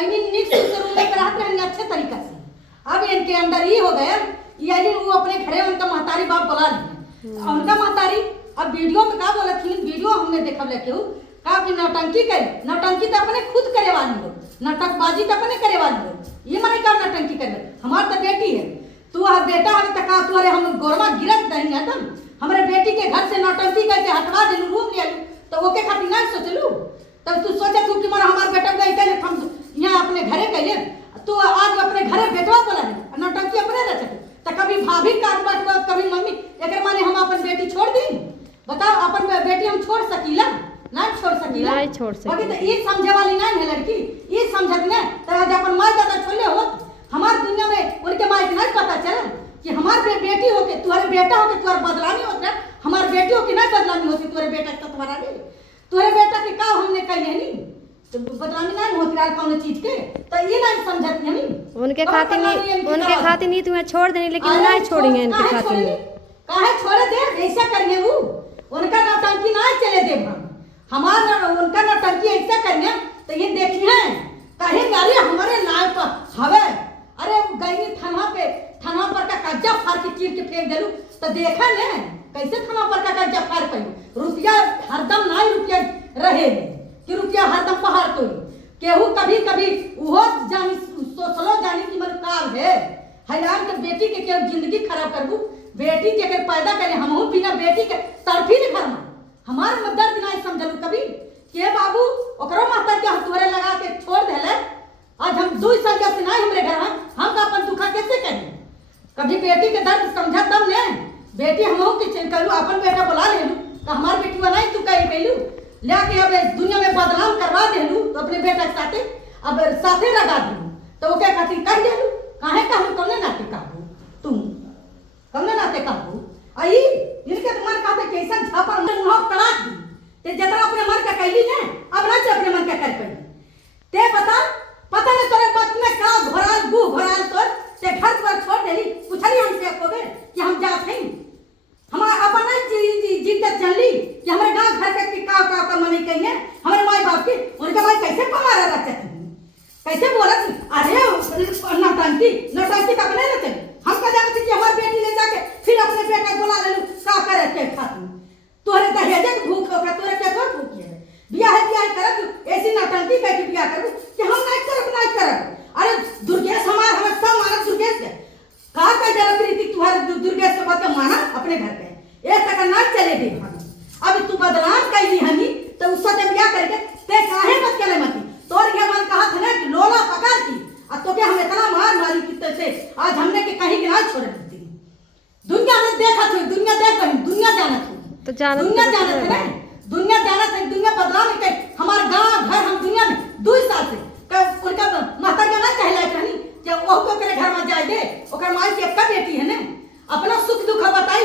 अभी निक से रूम में रहते हैं अच्छे तरीका से। अब इनके अंदर ही हो गया यानी वो अपने घरे उनका महतारी बाप बुला लिए उनका महतारी। अब वीडियो में का बोला थी, वीडियो हमने देखा लेके का कि नौटंकी करे, नौटंकी तो अपने खुद करे वाली हो, नाटकबाजी तो अपने करे वाली हो, ये माने का नौटंकी करे। हमार तो बेटी है, तू बेटा है तक तू अरे हम गोरमा गिरत नहीं है तुम हमारे बेटी के घर से नौटंकी करके हटवा दिलू रूम ले तो ओके खातिर ना सोचलू। तब तू सोचे तू कि मारा हमार बेटा गई करे हम यहाँ अपने घरे गए तू आज अपने घरे बेटवा बोला नहीं नौटंकी अपने रह तो कभी भाभी काट बात कभी मम्मी एक माने हम अपन बेटी छोड़ दी। बताओ अपन बेटी हम छोड़ सकीला ना छोड़ सकीला नहीं छोड़ सकी तो ये समझे वाली नहीं है लड़की ये समझत ने तो आज अपन माँ दादा छोड़े हो हमार दुनिया में उनके माँ के नहीं पता चला कि हमार बेटी हो के तुम्हारे बेटा हो के तुम्हारा बदलामी होता हमार बेटी हो के नहीं बदलामी होती तुम्हारे बेटा का तुम्हारा नहीं तुम्हारे बेटा के का हमने कही है नहीं तो बदलामी नहीं होती यार कौन चीज के तो ये नहीं समझती हम उनके खातिर नहीं तुम्हें छोड़ देंगे लेकिन नहीं छोड़ेंगे इनके खातिर काहे छोड़ दे ऐसा करेंगे वो उनका नौटंकी नहीं चले दे हम हमारा उनका नौटंकी ऐसा करने तो ये देखिए कहीं गाड़ी हमारे नाव पर हवे अरे गई थाना पर का कब्जा फाड़ के चीर के फेंक दिलू तो देखा ने कैसे थाना पर का कब्जा फाड़ पे रुपया हरदम नहीं रुपया रहे कि रुपया हरदम पहाड़ तो केहू कभी कभी वो जानी सोचलो जानी कि मन कार है हैरान के बेटी के केहू जिंदगी खराब कर दू बेटी के अगर पैदा करे हम बिना बेटी के तड़फी न घर में हमार में दर्द नहीं समझलू कभी के बाबू ओकरो माता के हथुरे लगा के छोड़ देले आज हम 2 साल के से नहीं हमरे घर में हम का अपन दुखा कैसे करें कभी बेटी के दर्द समझा तब ने बेटी हम के चल करू अपन बेटा बुला लेलू तो हमार बेटी वाला तू कही कैलू लेके अब दुनिया में बदनाम करवा देलू तो अपने बेटा के साथे अब साथे लगा देलू तो ओके खातिर कह देलू काहे कहू कौन नाते कहू तुम कौन नाते कहू आई इनके तुम्हारे कहते कैसा झापा मुंह तड़ाक दी ते जतरा अपने मन का कहली ने अब ना से अपने मन का कर पई ते पता नहीं तोरे बात में का घोराल गु घोराल तो ते घर पर छोड़ देली पूछली हमसे को बेर कि हम जात हैं हमारा अपन जिद्दत चली कि हमारे गांव घर के का मने कहिए हमारे माई बाप की उनका भाई कैसे पमारा रहते कैसे बोलत अरे नौटंकी का बने रहते हम का जानते कि हमारी बेटी ले जाके फिर अपने बेटा बुला लेलू का करे के खातिर तोरे दहेजे के भूख होगा तोरे के तो भूख है बियाह करब ऐसी नौटंकी कह के बियाह करू कि हम नहीं करब अरे दुर्गेश हमार हम सब मानत दुर्गेश के का जरा प्रीति तुम्हारे दुर्गेश के बात माना अपने घर पे एक टका ना चले दे अब तू बदनाम कैली हमी तो उससे जब बियाह करके ते काहे मत चले मती तोर ये मन कहा था ना कि लोला पका की अब तो क्या हम इतना मार मारी कितने से आज हमने के कहीं के ना छोड़ दी दुनिया में देखा थी दुनिया देख रही दुनिया जाना थी तो जाना दुनिया जाना था ना दुनिया जाना था दुनिया बदलाव के हमारे गांव घर हम दुनिया में 2 साल से उनका माता का ना कहला कहानी जब वो करे घर में जाए दे ओकर माई के एक बेटी है ना अपना सुख दुख बताई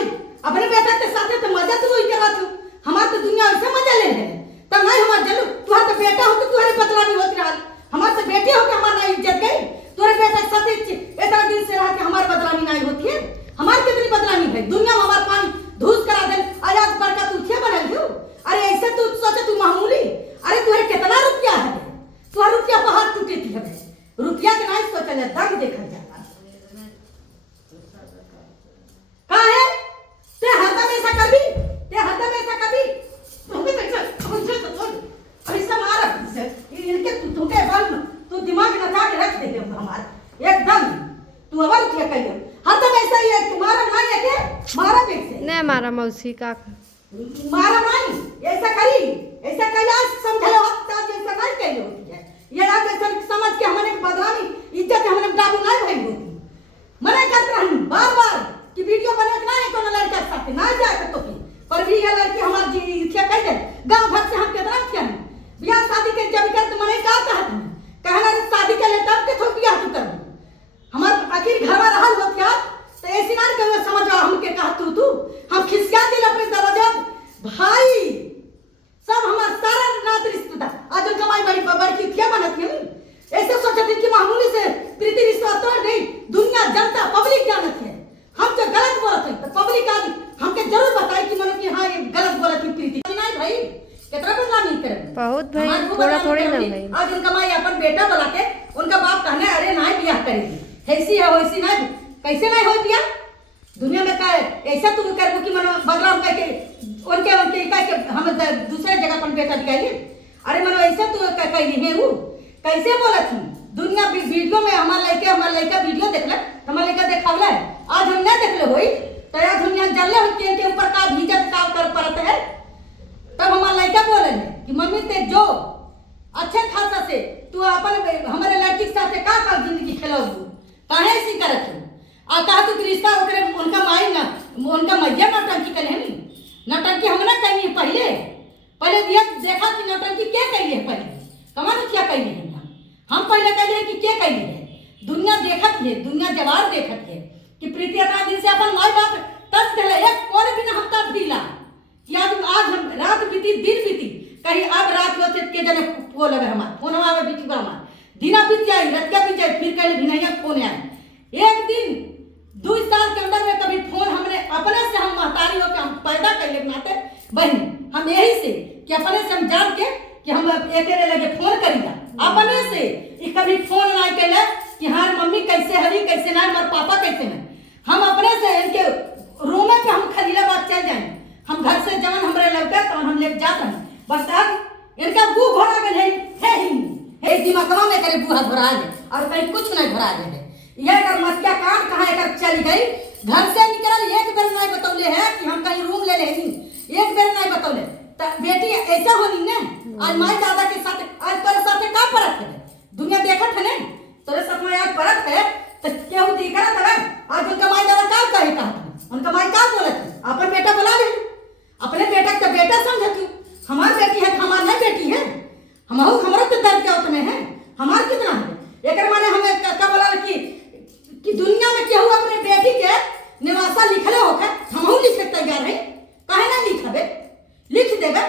अपने बेटा के साथ तो मजा तो वही करा तू हमार तो दुनिया ऐसे मजा ले है तब नहीं हमार चलू तुहार तो बेटा हो कि तुहरे बदलावी होती रहा हमार से बेटी हो के हमारा इज्जत गई तोरे बेटा के साथ इतना दिन से रह के हमार बदलावी नहीं होती है हमार कितनी बदलावी है दुनिया में हमार पानी धूस करा दे आज बड़का तू क्या बना लियो अरे ऐसे तू सोचे तू मामूली अरे तुहरे कितना रुपया है तुहर रुपया पहाड़ टूटे थी हमें रुपया के नहीं सोचल दम देखा जाला काहे ते हरदम ऐसा कभी तुमके तो अरे सब मारा इनके तुमके बल तू दिमाग नचा के रख दे हमारा एकदम तू अवर क्या कहियो हरदम ऐसा ही है तुम्हारा नहीं है के मारा कैसे नहीं मारा मौसी का मारा नहीं ऐसा करी ऐसा कला समझले वक्त जैसा नहीं कही होती है ये आज ऐसा समझ के हमने बदलामी इज्जत हमने डाबू नहीं भई होती मने करत रही बार कि वीडियो बने के नहीं कोनो लड़का के साथ ना जाए तो पर भी ये लड़की हमार जी क्या कह दे गांव घर से हम कितना किया बियाह शादी के जब कर तो मने का कहना शादी के लिए तब के थो बियाह तू कर हमार आखिर घर में रहल होत यार तो ऐसी ना के समझ हमके कहा तू हम खिसिया दिल अपने दरवाजा भाई सब हमार सारा नात रिश्तेदार आज कमाई बड़ी क्या बनत है ऐसे सोचते थे कि मामूली से प्रीति रिश्ता तोड़ गई दुनिया जनता पब्लिक जानत है हम जो गलत बोलत है तो पब्लिक आदमी हमके जरूर बताई कि मतलब कि हां ये गलत बोलत है प्रीति नहीं भाई कितना बदनामी करे बहुत भाई थोड़ा थोड़ी ना भाई आज उनका माई अपन बेटा बुला के उनका बाप कहना अरे ना बियाह करेगी ऐसी है वैसी ना कैसे नहीं हो बियाह दुनिया में का ऐसा तुम कर कि मनो बदनाम करके उनके उनके का के हम दूसरे जगह पर बेटा दिखाइए अरे मनो ऐसा तू कही है वो कैसे बोला थी दुनिया वीडियो में हमारा लड़का वीडियो देखला हमारा लड़का देखावला है आज हम नहीं देखले होई तो आज हम यहाँ जानले हो के ऊपर का भीजत का कर पड़ता है तब हमारा लड़का बोले कि मम्मी ते जो अच्छे खासा से तू अपन हमारे लड़की के साथ का जिंदगी खेलोगी काहे ऐसी करत है आ कहा तू रिश्ता ओकरे उनका माई ना उनका मैया नौटंकी करे है नौटंकी हमने कही पहले पहले दिया देखा कि नौटंकी क्या कही है पहले कमान क्या कही है हम पहले कहिए कि क्या कही है दुनिया देखत है दुनिया जवाब देखत है कि प्रीति इतना दिन से अपन माई बाप तस दिला एक कोन भी ना हम तस दिला कि आज हम रात बीती दिन बीती कहीं अब रात होते के जने वो लगे हमार फोन आवे बीती बा हमार दिना बीत जाए रात का बीत जाए फिर कहीं भिनैया फोन आए एक दिन 2 साल के अंदर में कभी फोन हमने अपने से हम महतारी हो के हम पैदा कर ले नाते बहन हम यही से कि अपने से हम जान के कि हम एक लगे फोन करिया अपने से ये कभी फोन ना कैले कि हाँ मम्मी कैसे हरी कैसे ना हमारे पापा कैसे हैं हम अपने से इनके रूम पे हम खलीलाबाद चल जाए हम घर से जवन हमारे लड़का तो हम लेके जाते हैं बस अब इनका बू घोड़ा गल है ही है दिमागवा में करे बूहा घोड़ा है और कहीं कुछ नहीं घोड़ा है यह कर मस्तिया काट कहाँ एक चली गई घर से निकल एक बेर नहीं बतौले है कि हम कहीं रूम ले लेनी एक बेर नहीं बतौले बेटी ऐसा होनी ना आज माई दादा के साथ आज तोरे साथ का परत है दुनिया देखत है ना तोरे साथ में आज परत है तो केहू दिख रहा था आज उनका माई दादा का कहे का उनका माई का बोलत अपन बेटा बुला ले अपने बेटा का बेटा समझती हमार बेटी है हमार नहीं बेटी है हमारा तो दर्द क्या उतने है हमार कितना है एक माने हमें का बोला कि दुनिया में केहू अपने बेटी के निवासा लिखले होकर हमहू लिखे तैयार है काहे ना लिखबे लिख देगा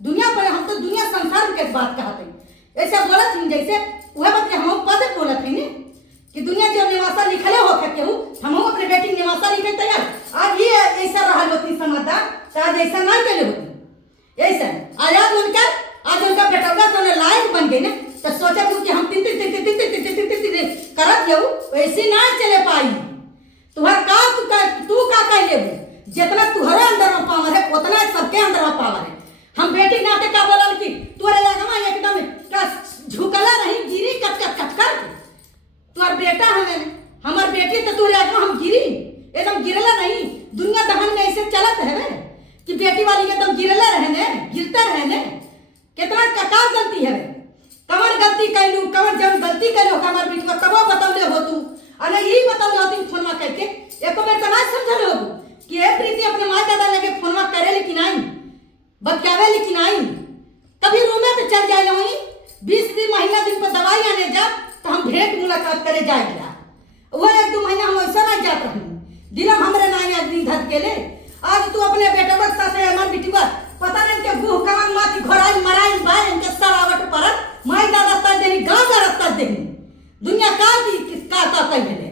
दुनिया पर हम तो दुनिया संसार के बात कहते ऐसा बोलत हैं जैसे वह बात हम पद बोलत हैं ने कि दुनिया जो निवासा लिखले हो के केहू हम अपने बेटी निवासा लिखे तैयार आज ये ऐसा रहल होती समझदार तो आज ऐसा नहीं केले होती ऐसा आज उनका बेटा तो लायक बन गई ना तो सोचा कि हम तीन करत जाऊ वैसे ना चले पाई तुम्हार का तू का कह ले जितना तुम्हारे अंदर में पावर है उतना सबके अंदर में पावर है हम बेटी नाते का बोलल कि तोरे लगमा एकदम का झुकला नहीं गिरी कट कट कट कर तोर बेटा हमें हमार बेटी तो तोरे लगमा हम गिरी एकदम गिरला नहीं दुनिया दहन में ऐसे चलत है वे कि बेटी वाली एकदम गिरला रहने गिरता रहने कितना का गलती है कमर गलती कैलू कमर जब गलती कैलो हमार बेटी को तब बतौले हो तू अरे यही बतौले होती फोनवा करके एको बेर तो ना समझल हो कि ए प्रीति अपने माँ दादा लगे फोनवा करे लेकिन आई बतियावे लेकिन आई कभी रूमे पे चल जाए वहीं 20 दिन महीना दिन पर दवाई आने जा तो हम भेंट मुलाकात करे जाएगा वो 1-2 महीना हम ऐसा नहीं जाते हैं दिलम हमरे ना आज दिन धर के ले आज तू अपने बेटा के साथ हमार बिटिया पता नहीं के गुह कमान माती घोड़ाई मराई भाई इनके सरावट पर माई दादा तक देनी गांव का रास्ता देनी दुनिया का दी का कहले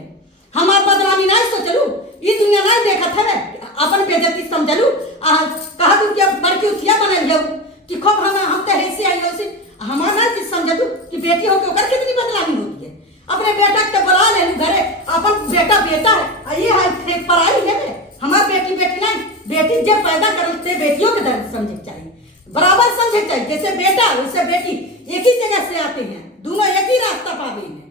हमार बदनामी नहीं सोचलू ये दुनिया नहीं देखत है अपन बेइज्जती समझलू कहा तू क्या बड़की उठिया बनल जाऊ कि खूब हम तो ऐसे आई वैसे हमार ना चीज समझलू कि बेटी हो के ओकर कितनी बदनामी होती है अपने बेटा के बुला ले घरे अपन बेटा बेटा है ये है पराई है हमार बेटी नहीं बेटी जब पैदा करते बेटियों के दर्द समझे चाहिए बराबर समझे चाहिए जैसे बेटा वैसे बेटी एक ही जगह से आते हैं दोनों एक ही रास्ता पावे हैं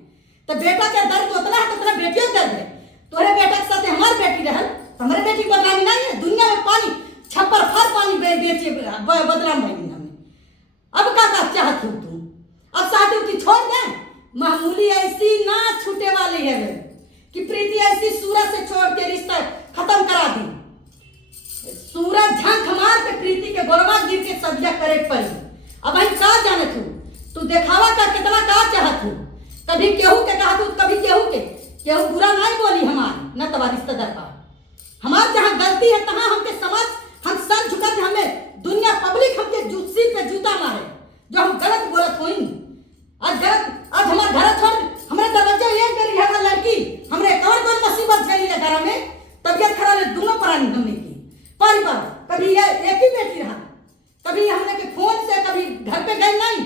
तो बेटा का दर्द उतना है उतना बेटियों का दर्द है तोरे बेटा के साथ हमारी बेटी रहल हमारे बेटी बदनामी नहीं है दुनिया में पानी छप्पर फर पानी बेचे बदनाम नहीं अब का चाहती हूँ तुम अब चाहती हूँ कि छोड़ दे मामूली ऐसी ना छूटे वाली है कि प्रीति ऐसी सूरज से छोड़ के रिश्ता खत्म करा दी सूरज झंख मार के प्रीति के गोलवा गिर के सब्जा करे पड़ी अब हम का जाने तू देखावा का कितना का चाहत हूँ कभी केहू के कहा तू कभी केहू बुरा नहीं बोली हमारे न तबा रिश्तेदार का हमार जहाँ गलती है तहाँ हमके समाज हम सर झुकत हमें दुनिया पब्लिक हमके जूसी पे जूता मारे जो हम गलत बोलत हुई आज हमारे घर छोड़ हमारे दरवाजा ये करी है लड़की हमरे कौन मुसीबत झेली है घर में तबियत खराब है दोनों प्राणी हमने की परिवार कभी ये एक ही बेटी रहा कभी हमने के फोन से कभी घर पे गई नहीं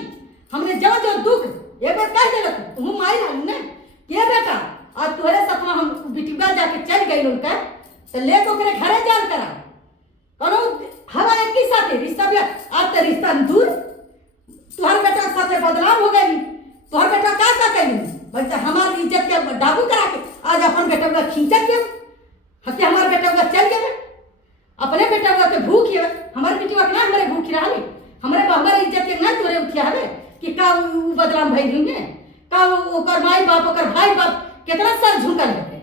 हमने जो दुख एक बार कह देलक तू माई रहू ने के बेटा आज तोहरे सतमा हम बिटिया जाके चल गई उनका तो ले को करे घरे जाल करा कनो हवा एक ही साथे रिश्ता भी आज तो रिश्ता दूर तुहर बेटा के साथे बदलाव हो गई तुहर बेटा का कही बोलते हमारी इज्जत के डाबू करा के आज अपन बेटा का खींचा के हते हमारे बेटा का चल गए अपने बेटा का के भूख है हमारे बेटी ना हमारे भूख रहा हमारे हमारे इज्जत के ना तोरे उठिया हवे कि का बदलाव भई रही का ओकर माई बाप ओकर भाई बाप कितना सर झुकल है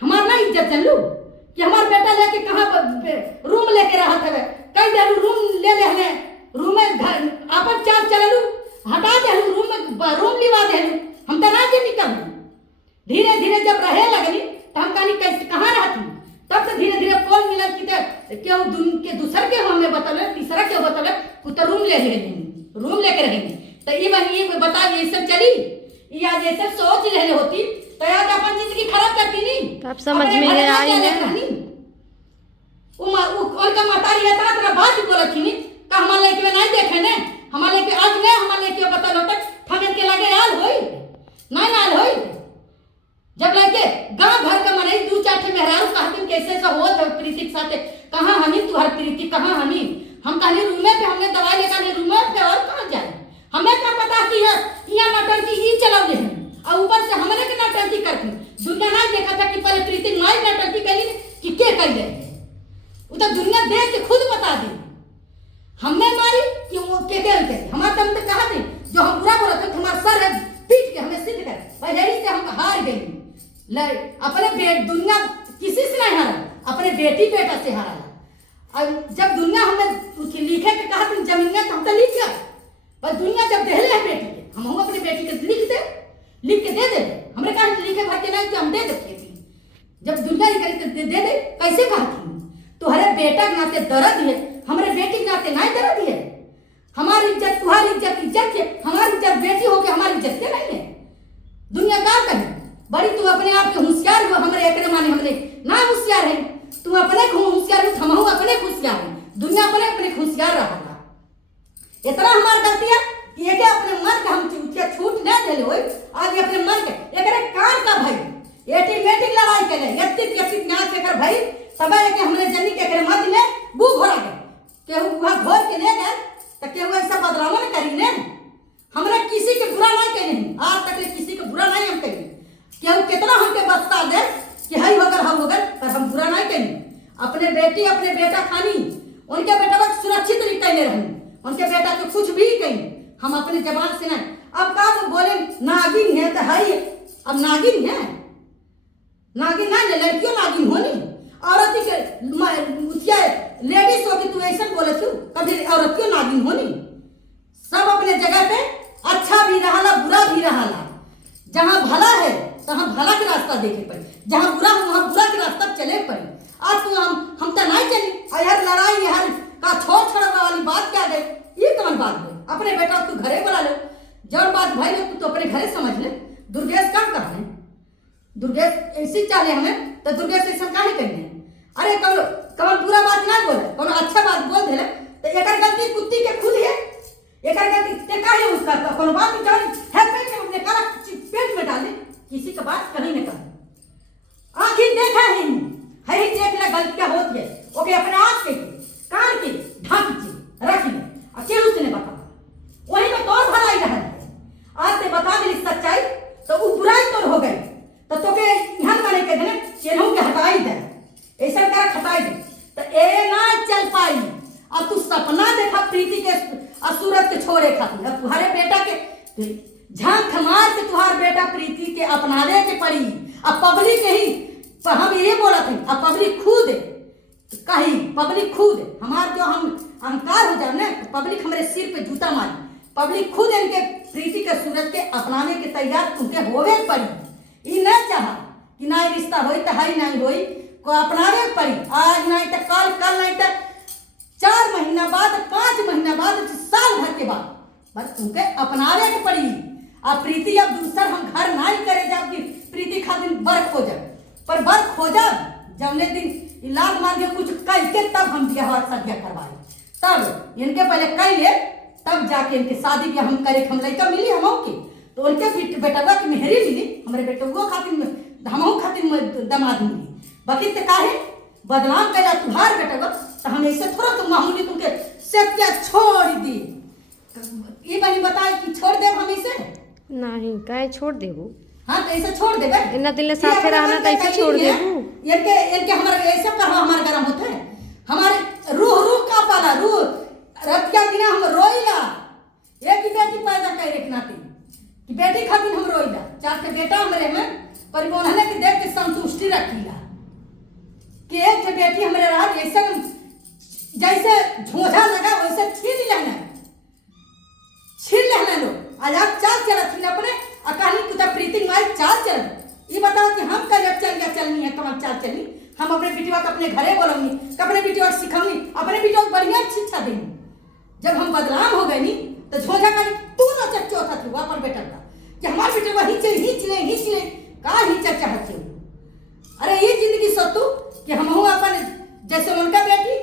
हमार ना इज्जत चलू कि हमार बेटा लेके कहाँ रूम लेके रहा था कई दे रूम ले हने रूम में अपन चाल चलू हटा दे रूम में रूम लिवा दे हम तो ना के निकल धीरे धीरे जब रहे लगनी तो हम कहानी कैसे कहाँ रहती तब से धीरे धीरे पोल मिलल कि क्यों के दूसर के हमें बतल तीसरा के बतल तो रूम ले रूम लेके रहेंगे तो ये बता ये सब चली या ये सब सोच रहे होती तो आज अपन जिंदगी खराब करती नहीं अब समझ में आई ना उनका मातारी है तरह बात बोला थी का हमारे लेके नहीं देखे ने हमारे लेके आज ने हमारे लेके बतल होता ठगन के लगे यार होई नहीं नाल होई जब लेके गांव घर का मने दू चार ठे मेहरारू कहते कैसे से होत है प्रीति के साथ कहां हमी तुहर प्रीति कहां हमी हम कहले रूमे पे हमने दवाई लेकर नहीं रूमे पे और कहां जाए हमें क्या पता कि है यहाँ नौटंकी ही चलाओगे हैं और ऊपर से हमने के नौटंकी करती दुनिया ना देखा था कि पहले प्रीति माई नौटंकी करी कि के कर ले वो तो दुनिया देख के खुद बता दी हमने मारी कि वो के होते हमारे तम तक कहा थे जो हम बुरा बोला था हमारा सर है पीट के हमें सिद्ध कर पहले से हम हार गई अपने दुनिया किसी से नहीं हारा अपने बेटी बेटा से हारा और जब दुनिया हमें लिखे के कहा तुम जमीनिया तो हम तो लिख गया पर दुनिया जब दे है बेटी के हम अपने बेटी के लिख के दे हमने कहा लिखे भर के नहीं तो हम दे देते थी जब दुनिया ये करी तो दे दे कैसे कहा थी तुम्हारे बेटा के नाते दर्द है हमारे बेटी के नाते नहीं दर्द है हमारी इज्जत तुम्हारी इज्जत है हमारी इज्जत बेटी हो के हमारी इज्जत नहीं है दुनिया का कहे बड़ी तू अपने आप के होशियार हो हमारे एक माने हमने ना होशियार है तुम अपने होशियार हो हम अपने होशियार है दुनिया अपने अपने होशियार रहा इतना हमारी गलती है कि एक अपने मन का हम छूट न दे होई आज अपने मन के एकरे कान का भाई एटीमेटिक लड़ाई के लिए यत्ति न्यास लेकर भाई तब एक हमने जनी के एकरे मत ने बू घोरा गए केहू बुआ घोर के ले गए तो केहू ऐसा बदलाव न करी ने हमने किसी के बुरा नहीं कही आज तक किसी के बुरा नहीं हम कही केहू कितना हमके बस्ता दे कि हई होकर हम होकर पर हम बुरा नहीं कही अपने बेटी अपने बेटा खानी उनके बेटा को सुरक्षित निकले रही उनके बेटा को कुछ भी कही हम अपने जबान से नहीं अब का बोले नागिन है तो है अब नागिन है नागिन ना लड़कियों नागिन होनी औरत के लेडीज हो कि तू ऐसा बोले तू कभी औरत क्यों नागिन होनी सब अपने जगह पे अच्छा भी रहा बुरा भी रहा जहाँ भला है तहाँ भला के रास्ता देखे पड़े जहाँ बुरा हो वहाँ बुरा के रास्ता चले पड़े आज तू हम तो नहीं चली यार लड़ाई यार का छोड़ छड़ा वाली बात क्या गई ये कौन बात है अपने बेटा तू घरे बुला लो जब बात भाई लो तो अपने घरे समझ ले दुर्गेश काम कर रहे दुर्गेश ऐसी चाले हमें तो दुर्गेश ऐसा काहे करने अरे कौन बुरा बात ना बोले कौन अच्छा बात बोल दे तो एक गलती कुत्ती के खुद है एक गलती ते काहे उसका कौन बात जान है पेट में हमने करा पेट में डाले किसी का बात कहीं न कर आखिर देखा है ही देख ले गलतियां होती है ओके अपने आँख के कान के ढक के रख ले अकेले उसने बता वही में तोर भलाई रहा है आज ते बता दे सच्चाई तो वो बुराई तोर हो गई तो तोके यहाँ माने के देने चेनों के हटाई दे ऐसा कर हटाई दे तो ए ना चल पाई अब तू सपना देखा प्रीति के सूरत के छोड़े खातिर अब तुम्हारे बेटा के झांक मार के तुम्हारे बेटा प्रीति के अपनाने के पड़ी अब पब्लिक ही हम ये बोला थे अब पब्लिक खुद कहीं पब्लिक खुद हमार जो हम अहंकार हो जाए ना पब्लिक हमारे सिर पे जूता मारी पब्लिक खुद इनके प्रीति के सूरत के अपनाने के तैयार तुमके होवे पड़ी ये न चाहा कि ना रिश्ता होई तो हाई नहीं होई को अपनावे पड़ी आज नहीं तो कल नहीं तो 4 महीना बाद 5 महीना बाद साल भर के बाद बस तुमके अपनावे के पड़ी अब प्रीति अब दूसरा हम घर नहीं करे जब प्रीति खातिर बर्फ हो जाए पर बर्फ हो जाए जमने दिन इलाज मार के कुछ कह के तब हम ब्याह शादी करवाए तब इनके पहले कह ले तब जाके इनके शादी के हम करे हम लड़का मिली हम के तो उनके बेटवा की मेहरी मिली, हमारे बेटुआ खातिर हमहू खातिर दामाद मिली। बाकी तो काहे बदनाम कैला तुहार बेटवा, तो हम ऐसे थोड़ा तुम मामूली तुमके सत्या छोड़ दी। ये बनी बताए कि छोड़ दे हम इसे? नहीं काहे छोड़ देबू? हाँ तो ऐसे छोड़ देबे? इतना दिन साथे रहना तो ऐसे छोड़ देबू? इनके हमारे ऐसे पर हमारे गरम होता है, हमारे रूह का पाला रूह रतिया दिना हम रोइला। एक ही बेटी पैदा करे के नाते कि बेटी खातिर हम रोइला, 4 के बेटा हमरे में पर उन्होंने के देख के संतुष्टि रखीला कि एक के बेटी हमरे रहा ऐसे जैसे झोझा लगा वैसे छीन लेना लो। आज आप चाल चलत थी अपने कहानी कुछ प्रीति माई चाल चल। ये बताओ कि हम कल चलनी है कमल चाल चलनी, हम अपने बेटिया को अपने घरे बोलूंगी, अपने बेटिया को सिखाऊंगी, अपने बेटिया को बढ़िया शिक्षा देंगी। जब हम बदनाम हो गए नी तो झोझा का तू ना चच्चो था तू अपन बेटा का कि हमारे बेटे को हिंच ले का हिंचा चाहते हो। अरे ये जिंदगी सोतू कि हम अपन जैसे उनका बेटी